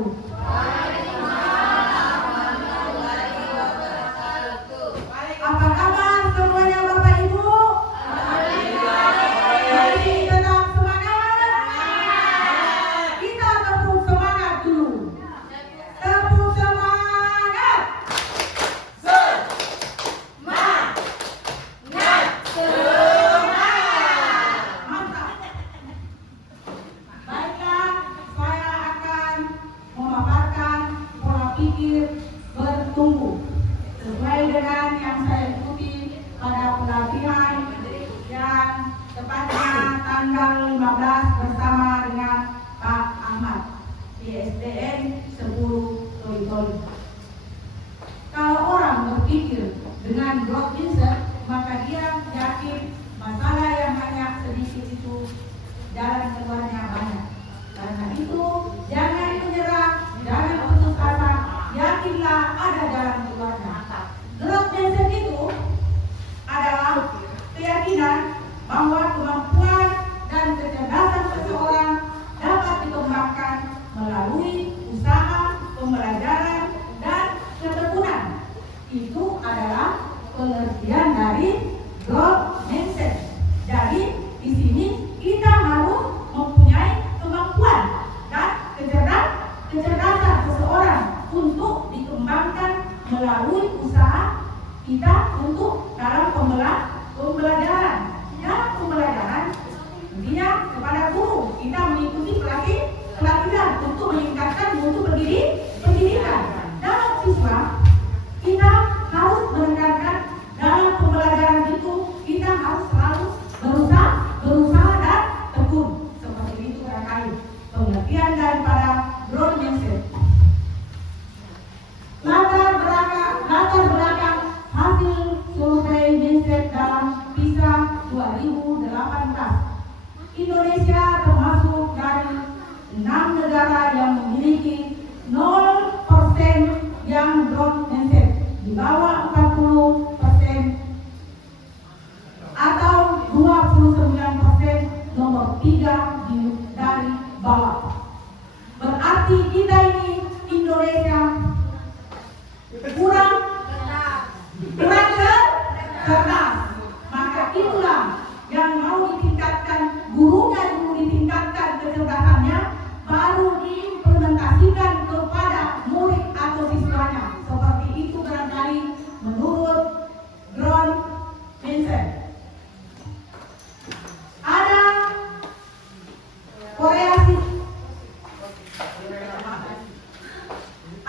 wabarakatuh. Apa kabar semuanya Bapak Ibu? Mari tetap semangat. Kita tepuk semangat dulu. Tepuk semangat. Mantap. Baiklah, saya akan memaparkan pola pikir bertumbuh sesuai dengan yang saya ikuti pada pelatihan yang tepatnya tanggal 15 bersama dengan Pak Ahmad di SDN 10 Toli. Kalau orang berpikir dengan growth mindset, maka dia yakin masalah yang hanya sedikit itu jalan keluarnya banyak. Karena itu jangan menyerah, jangan putus asa, yakinlah ada jalan keluarnya. Growth mindset itu adalah keyakinan bahwa kemampuan dan kecerdasan seseorang dapat dikembangkan melalui usaha, pembelajaran, dan ketekunan. Itu adalah pengertian dari growth mindset. Jadi di sini kita harus mempunyai kemampuan dan kecerdasan seseorang untuk dikembangkan melalui usaha kita untuk dalam pembelajaran. Dalam pembelajaran intinya kepada guru kita mengikuti pelatihan untuk meningkatkan mutu pendidikan. Dalam siswa kita harus menekankan dalam pembelajaran itu kita harus selalu berusaha dan tekun. Seperti itu barangkali pengertian daripada growth mindset. Latar belakang hasil survei mindset dalam PISA 2018. Indonesia termasuk dari 6 negara yang memiliki 0% yang growth mindset, di bawah 40% atau 29%, nomor 3 dari bawah. Berarti kita ini Indonesia kurang cerdas. Maka itulah yang mau ditingkatkan, gurunya dulu ditingkatkan kecerdasannya, baru diimplementasikan kepada murid atau siswanya. Seperti itu barangkali menurut growth mindset.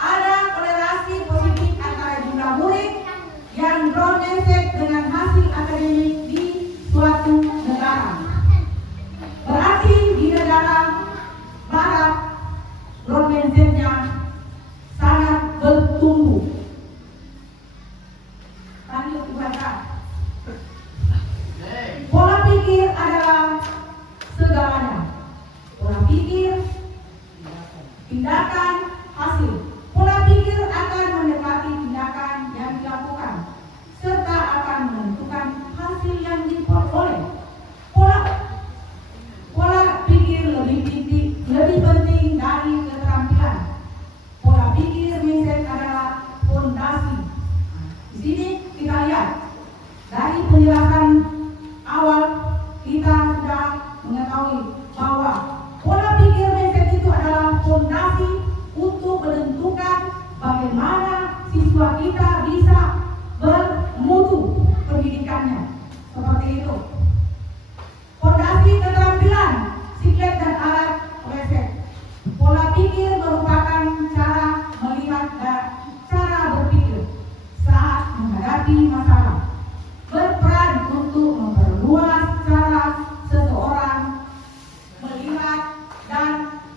Ada korelasi positif antara jumlah murid yang growth mindset dengan hasil akademik di suatu negara. Berarti di negara barat growth mindsetnya sangat bertumbuh. Lanjut dibaca. Pola pikir adalah segalanya. Pola pikir, tindakan, hasil. Pola pikir akan mendekati tindakan yang dilakukan serta akan menentukan hasil yang diperoleh. Pola pikir lebih penting dari keterampilan. Pola pikir mindset adalah fondasi. Di sini kita lihat dari penjelasan awal kita sudah mengetahui bahwa pola pikir mindset itu adalah fondasi untuk menentukan bagaimana siswa kita bisa bermutu pendidikannya. Seperti itu. Fondasi keterampilan, siklet dan alat riset. Pola pikir merupakan cara melihat dan cara berpikir saat menghadapi masalah. Berperan untuk memperluas cara seseorang melihat dan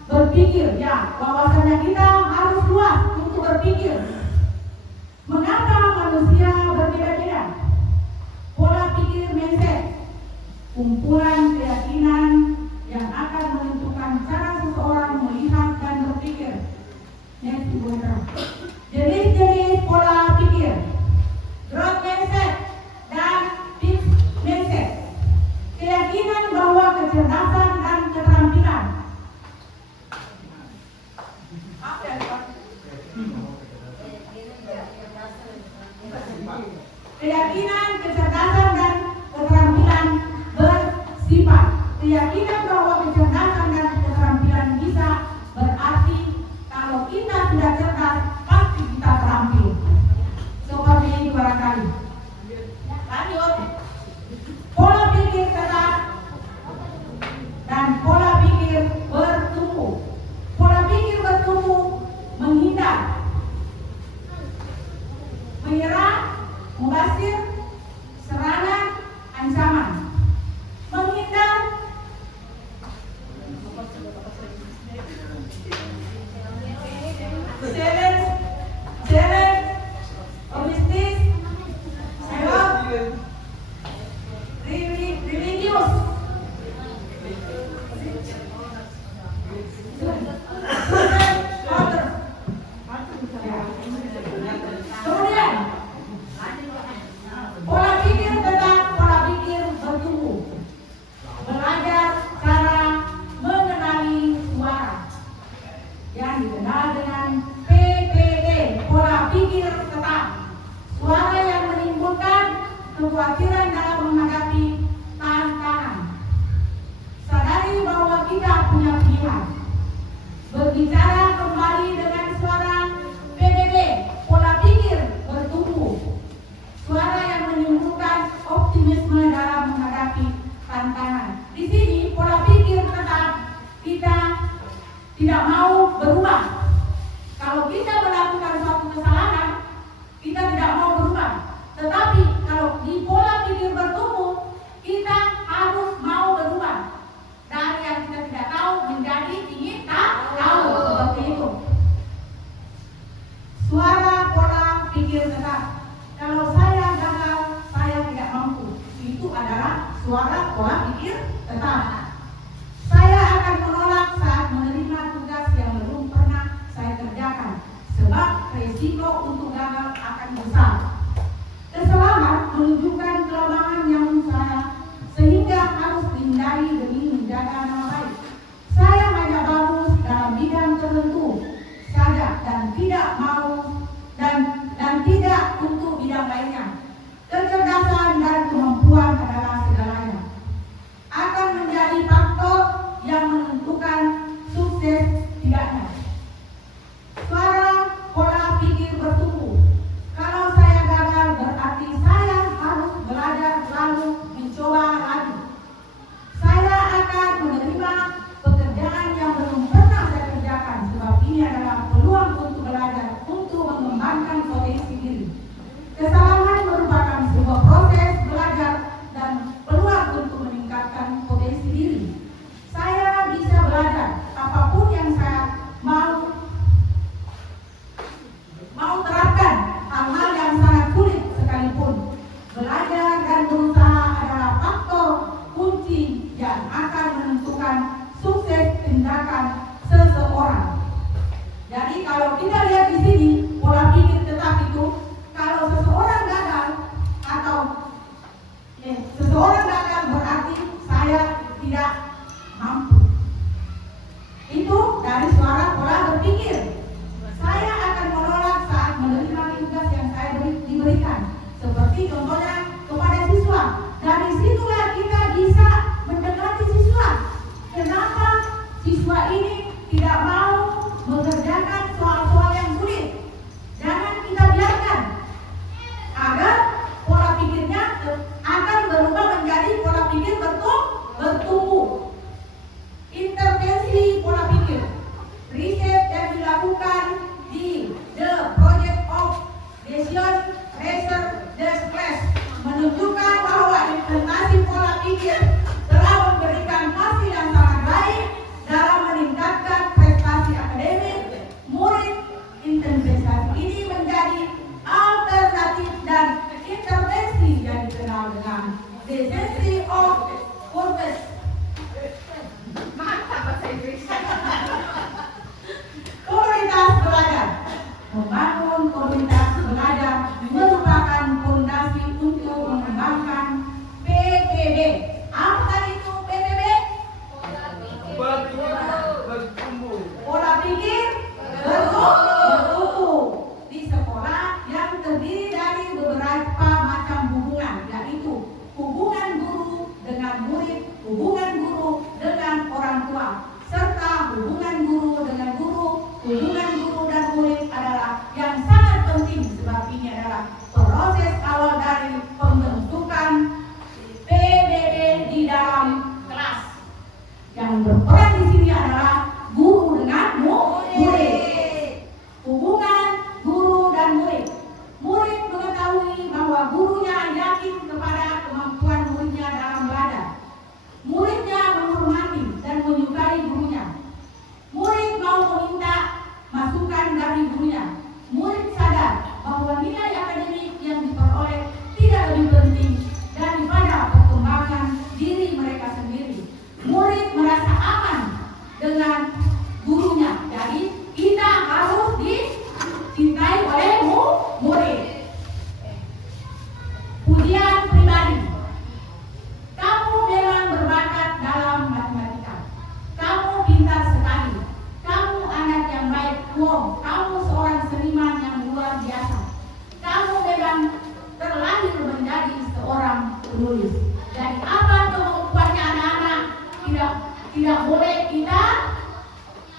berpikir. Ya, wawasannya kita harus luas untuk berpikir. Mengapa manusia berbeda-beda? Pola pikir mindset Keyakinan bahwa kecerdasan dan keterampilan bisa berarti kalau kita tidak cerdas pasti kita terampil. Seperti ini barangkali. Lanjut. Pola pikir tetap dan pola pikir bertumbuh. Pola pikir bertumbuh menghindar, menyerang, mubazir, serangan, ancaman. Menghindar, challenge, optimistis, religius, kemudian pola pikir tetap pola pikir bertumbuh, belajar cara mengenali suara yang dikenal dengan PPT, pola pikir tetap, suara yang menimbulkan kekhawatiran dalam menghadapi tantangan. Sadari bahwa kita punya pilihan. Berbicara kembali dengan suara PPT, pola pikir bertumbuh, suara yang menimbulkan optimisme dalam menghadapi tantangan. Di sini pola pikir tetap, kita tidak mau berubah. Kalau kita melakukan suatu kesalahan, kita tidak mau berubah. Tetapi kalau di pola pikir bertumbuh, kita harus mau berubah. Dari yang kita tidak tahu menjadi ingin tahu, seperti itu. Suara pola pikir tetap. Kalau saya gagal, saya tidak mampu. Itu adalah suara pola pikir tetap. Saya akan menolak saat menerima tugas yang belum pernah saya kerjakan, sebab resiko untuk gagal akan besar. Kesalahan menunjukkan kelemahan yang saya, sehingga harus dihindari demi menjaga nama baik. Saya hanya bagus dalam bidang tertentu saja dan tidak mau dan tidak untuk bidang lainnya. Kecerdasan dan kemampuan adalah segalanya. Akan menjadi faktor yang menentukan sukses tidaknya. Suara pola pikir bertumbuh. Kalau saya gagal berarti saya harus belajar lalu mencoba lagi. Saya akan menerima pekerjaan yang belum pernah saya kerjakan, sebab ini adalah peluang untuk belajar, untuk mengembangkan potensi diri. Kesalahan merupakan sebuah proses belajar dan peluang untuk meningkatkan potensi diri. Saya bisa belajar apapun yang saya mau terapkan, hal-hal yang sangat sulit sekalipun. Belajar dan berusaha adalah faktor kunci yang akan menentukan sukses tindakan seseorang. Jadi kalau kita lihat di sini pola pikir tetap itu, kalau seseorang gagal atau seseorang gagal berarti saya tidak mampu. Itu dari suara pola berpikir. Saya akan menolak saat menerima tugas yang saya diberikan. Seperti contohnya kepada siswa. Dari situlah kita bisa mendekati siswa. Kenapa siswa ini tidak mau mengerjakan soal-soal yang sulit? Jangan kita biarkan agar pola pikirnya akan berubah menjadi pola pikir bertumbuh. Intervensi pola pikir. Riset yang dilakukan di The Project of Decision Research Class menunjukkan bahwa implementasi pola pikir telah memberikan hasil yang sangat baik dalam meningkatkan dengan gurunya. Jadi kita harus dicintai oleh murid. Pujian pribadi. Kamu memang berbakat dalam matematika. Kamu pintar sekali. Kamu anak yang baik. Wow, kamu seorang seniman yang luar biasa. Kamu memang terlahir menjadi seorang penulis. Jadi apa kemampuannya anak-anak tidak boleh kita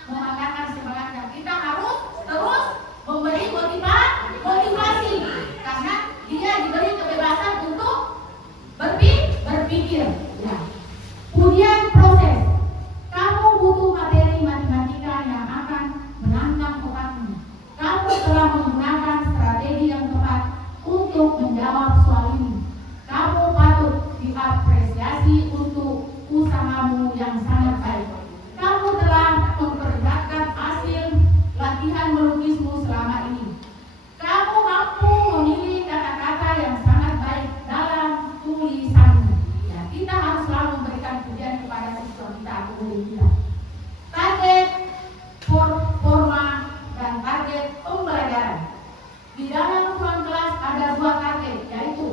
mematahkan semangatnya. Kita harus terus memberi motivasi karena dia diberi kebebasan untuk berpikir. Ya. Kemudian proses. Kamu butuh materi matematika yang akan menantang otakmu. Kamu telah menggunakan strategi yang tepat untuk menjawab soal ini. Kamu patut diapresiasi untuk usahamu yang sangat baik. Kamu telah memperlihatkan hasil latihan melukismu selama ini. Kamu mampu memilih kata-kata yang sangat baik dalam tulisanmu. Ya, kita harus selalu memberikan pujian kepada siswa kita atau murid kita. Target forma dan target pembelajaran. Di dalam ruang kelas ada dua target, yaitu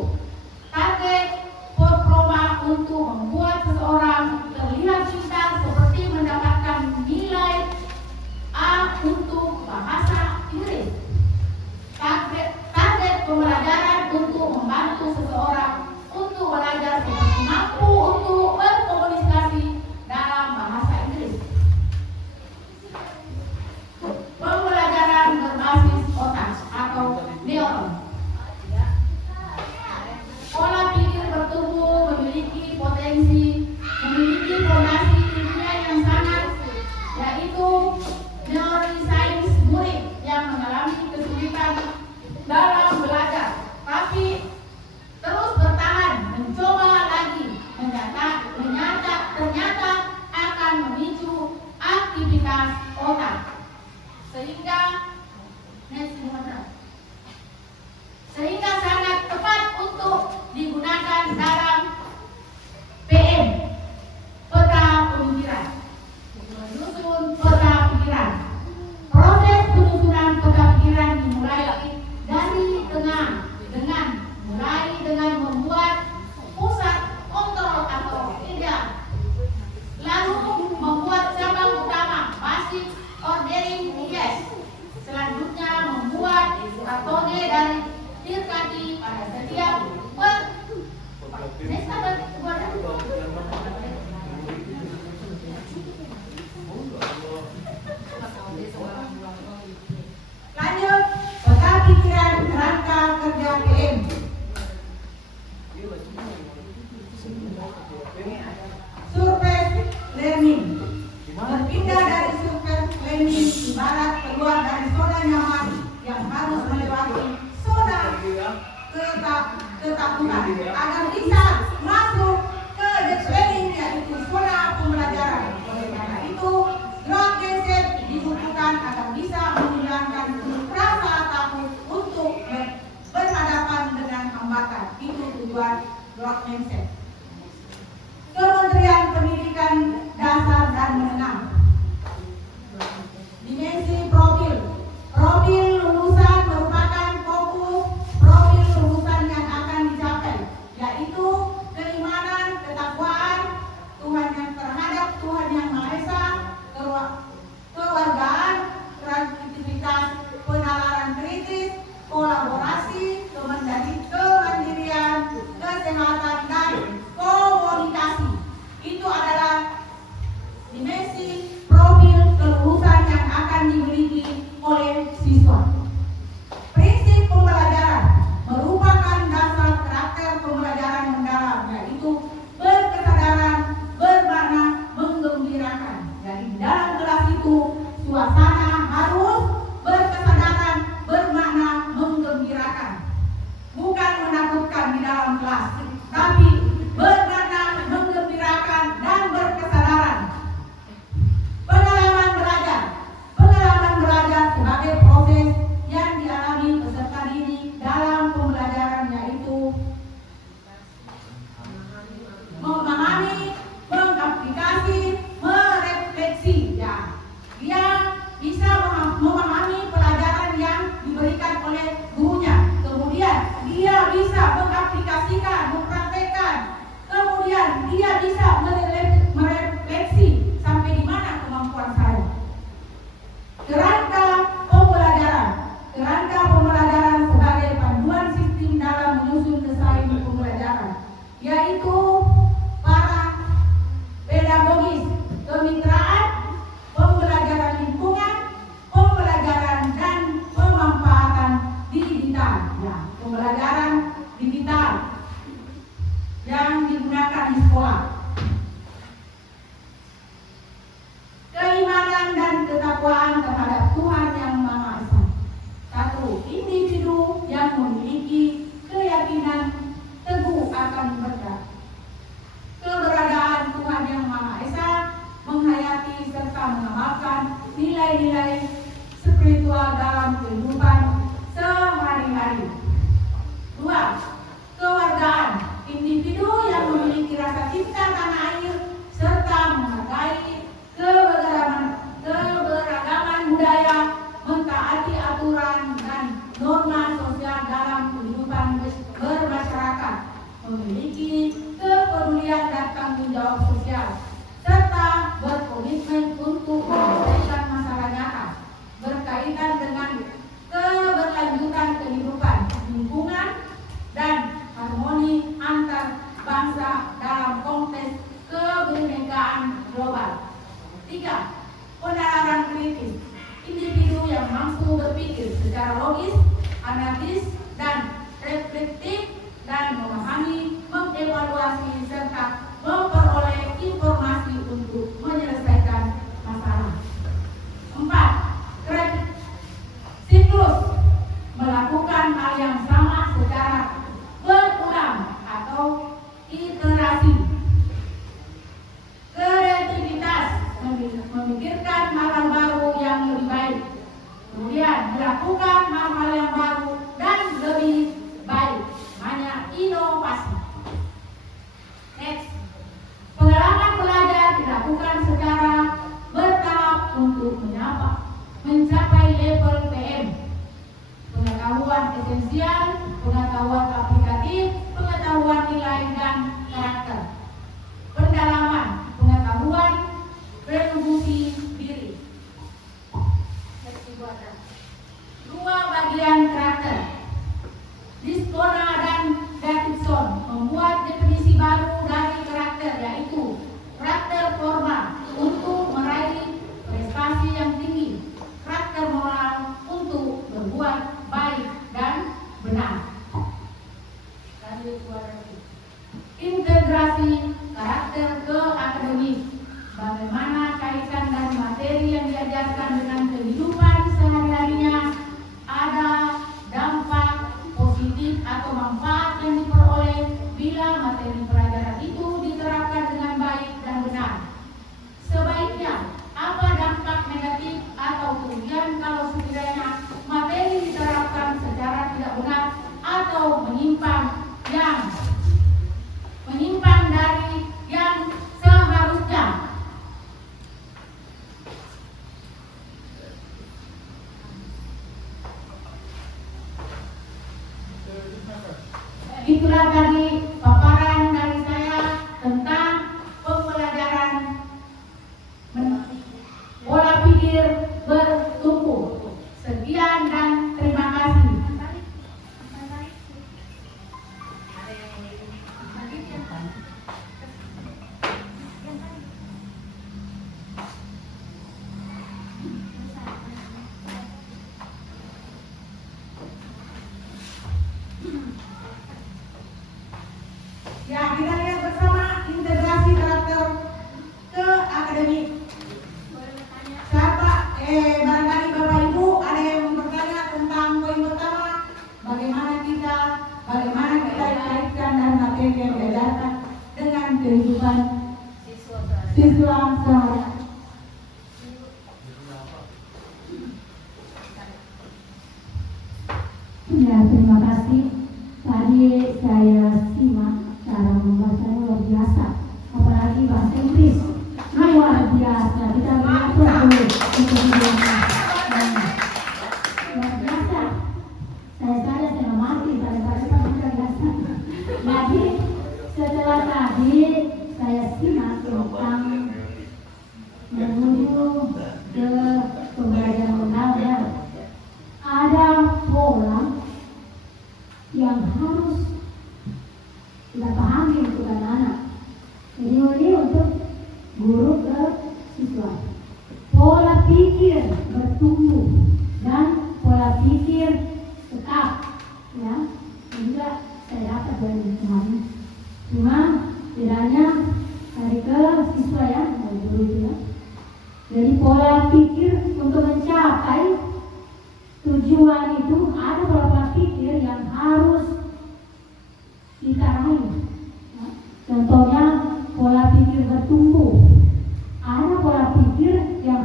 target forma untuk membuat seseorang terlihat pintar seperti mendapatkan nilai A untuk bahasa Inggris. Target pembelajaran untuk membantu seseorang untuk belajar seperti mampu untuk berkomunikasi dalam bahasa Inggris. Pembelajaran berbasis otak atau neuron. Pola pikir bertumbuh memiliki potensi, memiliki fondasi ilmiah yang sangat, yaitu neuroscience murid yang mengalami kesulitan dalam belajar, tapi terus bertahan, mencoba lagi, ternyata akan memicu aktivitas otak, sehingga sangat tepat untuk digunakan dalam PM, peta pemikiran. Menyusun peta pikiran. Proses penyusunan peta pikiran dimulai dari tengah dengan membuat pusat kontrol atau ide, lalu membuat cabang utama basic ordering yes. Selanjutnya membuat metode dari Tirkati pada setiap lanjut, peta pikiran kerangka kerja PM. Surface learning. Berpindah dari surface learning ibarat keluar dari zona nyaman yang harus melewati zona ketakutan agar bisa masuk ke deep learning, yaitu zona pembelajaran. Oleh karena itu, growth mindset dibutuhkan agar bisa menghilangkan rasa takut untuk berhadapan dengan hambatan. Itu tujuan growth mindset. Kementerian Pendidikan Dasar dan Menengah. Dimensi profil. Profil lulusan merupakan fokus profil lulusan yang akan dicapai, yaitu keimanan, ketakwaan, Tuhan yang terhadap Tuhan Yang Maha Esa, kewargaan, kreativitas, penalaran kritis, kolaborasi, kemandirian, kesehatan, dan serta mengamalkan nilai-nilai spiritual dalam kehidupan sehari-hari. 2. Kewargaan. Individu yang memiliki rasa cinta tanah air serta menghargai keberagaman budaya, mentaati aturan dan norma sosial dalam kehidupan bermasyarakat, memiliki kepedulian dan tanggung jawab sosial, serta berkomitmen untuk menyelesaikan masalah nyata berkaitan dengan keberlanjutan kehidupan, lingkungan, dan harmoni antar bangsa dalam konteks kebinekaan global. 3. Penalaran kritis. Individu yang mampu berpikir secara logis, analitis, dan reflektif, dan memahami, mengevaluasi, serta memperoleh informasi untuk menyelesaikan masalah. 4. Siklus. Melakukan hal yang sama secara berulang atau iterasi. Kreativitas. Memikirkan hal-hal baru yang lebih baik. Kemudian melakukan hal-hal yang baru dan lebih baik. Namanya inovasi. Next. Pengalaman belajar dilakukan secara bertahap untuk mencapai level PM. Pengetahuan esensial, pengetahuan aplikatif, pengetahuan nilai dan karakter. Pendalaman pengetahuan, revolusi diri. 2 bagian karakter. Discona dan Davidson membuat definisi baru dari karakter, yaitu karakter formal untuk meraih prestasi yang tinggi, karakter moral untuk berbuat baik dan benar. Integrasi karakter ke akademik. Bagaimana kaitan dari materi yang diajarkan dengan kehidupan sehari-harinya, ada dampak positif atau manfaat yang diperoleh bila materi pelajaran itu diterapkan dengan baik dan benar. Sebaiknya, apa dampak negatif atau kerugian kalau sekiranya materi diterapkan secara tidak benar atau menyimpang dari yang seharusnya. Itulah tadi paparan dari saya tentang pembelajaran pola pikir bertumbuh. Sekian dan terima kasih. Ya, kita lihat bersama integrasi karakter ke akademik. Barangkali Bapak Ibu ada yang bertanya tentang poin pertama, bagaimana kita dikaitkan dan materi yang diajarkan dengan kehidupan siswa sehari. Ya, terima kasih. Tadi saya simak cara membacanya luar biasa, apalagi bahasa Inggris luar biasa. Kita lihat dulu luar biasa. Saya setengah mati pada biasa. Jadi setelah tadi saya simak tentang menuju ke pembelajaran mengajar, ada pola yang harus kita pahami untuk anak-anak. Jadi ini untuk guru ke siswa. Pola pikir bertumbuh dan pola pikir tetap, ya. Juga saya dapat dari teman. Cuma bedanya dari ke siswa, ya, dari guru itu, ya. Jadi pola pikir untuk mencapai tujuan itu ada pola pikir yang harus kita raih. Ya. Contohnya pola pikir bertumbuh. Ada pola pikir yang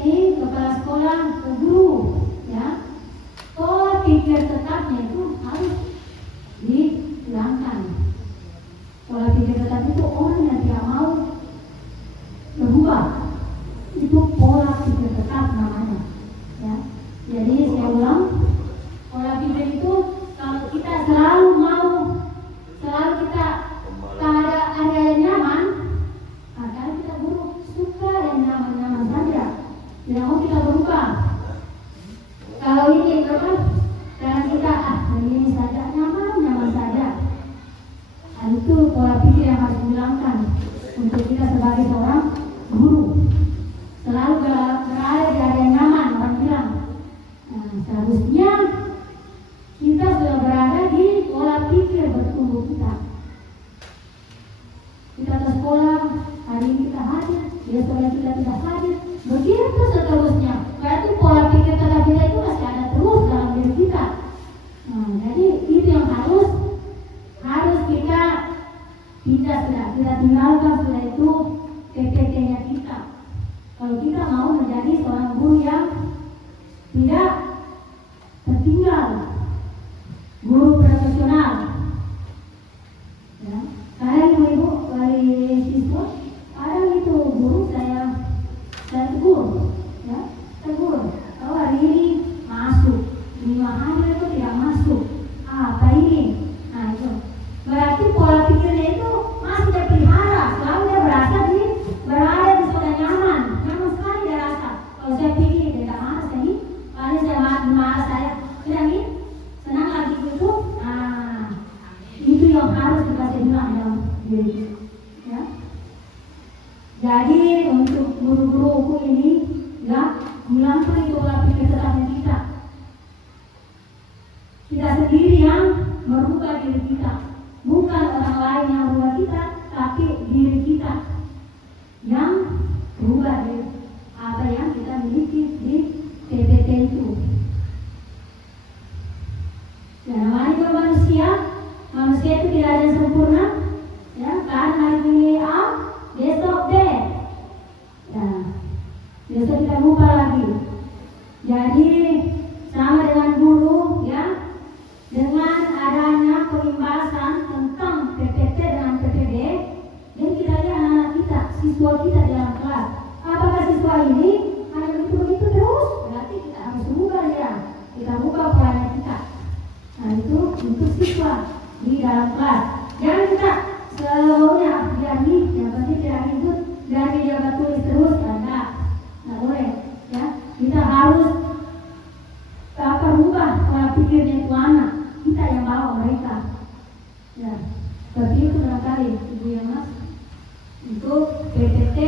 ini kepala sekolah ke guru, ya. Pola pikir tetapnya itu harus dihilangkan. Pola pikir tetap itu orang yang tidak mau berubah, itu pola pikir tetap namanya, ya. Jadi saya ulang, pola pikir itu kalau kita selalu kita ada yang nyaman, maka kita buruk, suka yang nyaman saja, tidak mau kita berubah. Kalau ini memang karena kita begini saja, nyaman saja. Itu pola pikir yang harus dihilangkan untuk kita sebagai seorang guru. Selalu berada di area nyaman, orang bilang. Nah, seharusnya kita sudah berada di pola pikir bertumbuh kita. Kita ke sekolah, hari ini kita hadir, besok kita tidak hadir, begitu seterusnya. Berarti pola pikir tetap kita itu masih ada terus dalam diri kita. Nah, jadi itu yang harus kita tinggalkan sudah itu PPT-nya kita. Kalau kita mau menjadi seorang guru yang tidak tertinggal, guru profesional, ya. Saya ibu-ibu dari siswa ada itu guru saya tegur, ya, tegur. Kalau hari ini masuk, 5 hari itu tidak masuk, apa ini? Nah itu berarti pola pikirnya itu masih terpelihara, selalu dia berada di zona nyaman sekali dia rasa. Kalau saya pikir dia tidak marah ini, paling saya marah saya, tidak nih, senang lagi itu. Nah, itu yang harus kita hilang dalam diri, ya. Jadi untuk guru-guruku ini, ya, hilangkan itu pola pikir tetapnya kita. Kita sendiri yang merubah diri kita, bukan orang lain yang merubah kita, tapi diri kita yang berubah dari apa yang kita miliki di PPT itu. Ya, namanya juga manusia itu tidak ada yang sempurna, ya. Karena hari ini A, besok B, ya, besok kita lupa lagi. Jadi sama dengan guru, ya, dengan adanya pengimbasan tentang PPT dengan PPB, dan kita lihat anak-anak kita, siswa kita dalam kelas. Apakah siswa ini hanya begitu terus? Berarti kita harus ubah, ya. Kita ubah polanya kita. Nah itu untuk siswa di dalam kelas. Jangan kita selamanya jadi yang penting tidak ikut dari dia tulis terus, nggak boleh, ya. Kita harus ubah pola pikirnya itu anak kita yang bawa mereka, ya. Seperti itu barangkali ibu ya mas untuk PPT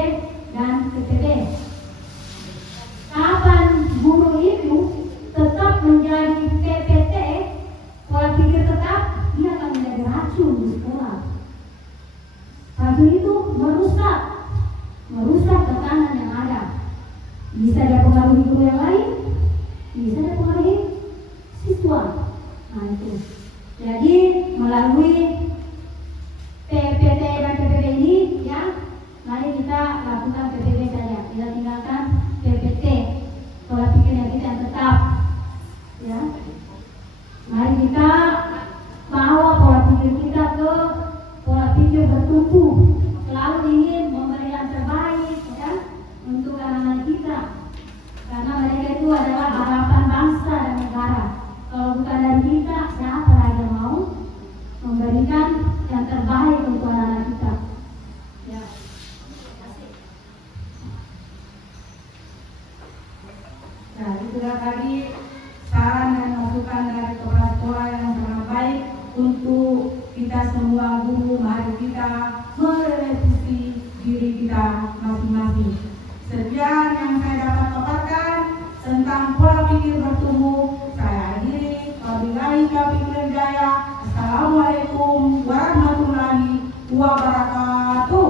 dan PPD. Kapan guru itu tetap menjadi PPT, pola pikir tetap, dia akan menjadi racun di sekolah. Racun itu merusak tekanan yang ada. Bisa dia pengaruhi guru yang lain, bisa dia pengaruhi siswa. Nah itu. Jadi melalui PPT dan PPD ini, ya, mari kita lakukan PPT saja. Kita tinggalkan PPT, pola pikir kita yang tetap, ya. Mari kita bawa pola pikir kita ke pola pikir bertumbuh, selalu ingin memberi yang terbaik, ya, untuk anak-anak kita, karena mereka itu adalah harapan bangsa dan negara. Kalau bukan dari kita, siapa lagi yang mau memberikan yang terbaik untuk anak-anak kita, ya. Nah, itulah tadi saran dan masukan dari kepala sekolah yang sangat baik untuk kita semua guru. Mari kita merevisi diri kita masing-masing. Sekian yang saya dapat paparkan tentang pola pikir bertumbuh. Saya akhiri. Wabillahi taufiq wal hidayah. Assalamualaikum warahmatullahi wabarakatuh.